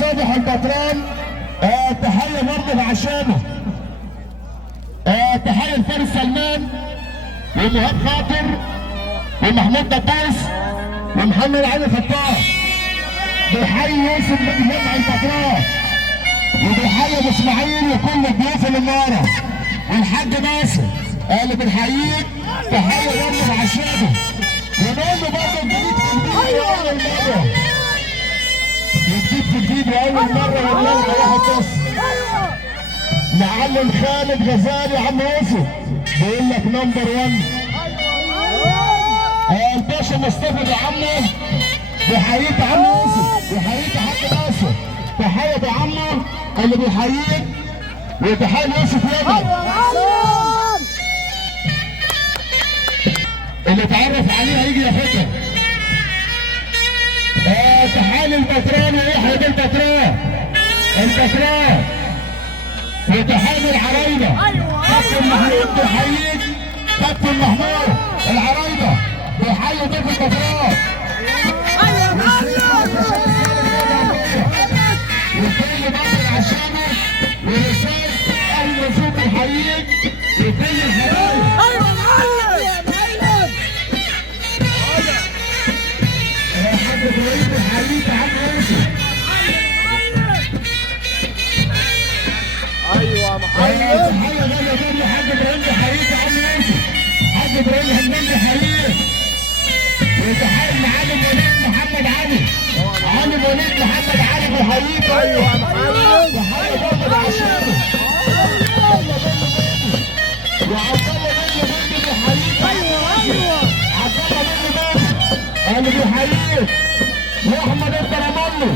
صالح البطران. تحيه برضه عشانه. تحيه لفارس سلمان ومهاب خاطر ومحمود دبوس ومحمد علي فتاح. بيحيي يوسف جمع البطران وبيحيي ابو اسماعيل وكل الضيوف اللي ورا والحاج ناصر اللي بنحييك تحيه برضه عشانه. ونقول له برضه جديد في جديد واول مره. جديد في جديد واول مره والله راح تص. معلم خالد غزالي عم يوسف بيقول لك نمبر 1. الباشا مصطفى ابو عمه بيحييك يا عم يوسف، بيحييك يا حاج ناصر. تحيه ابو عمه اللي بيحييك وتحيه يوسف يابا اللي اتعرف عليه هيجي ياخدها. تحيه للبطران ويحيى بالبطران البطران وتحيه العرايبه. كابتن محمود بيحييك، كابتن محمود العرايبه بيحيي ضيف البطران. وكل مصر عشانه ورسالة أهل الرسول بيحييك وكل الحبايب. حاج ابراهيم بيحييك يا عم يوسف. ايوه تحية غالية مني حاج ابراهيم بيحييك يا عم يوسف. حاج ابراهيم همام بيحييك. وتحية معالم وليد محمد علي. عالم وليد محمد علي بيحييك. ايوه يا محمد. تحية برضه عشانه. وعبد الله مني بيحييك. عبد الله مني اللي بيحييك. واحمد الطرملي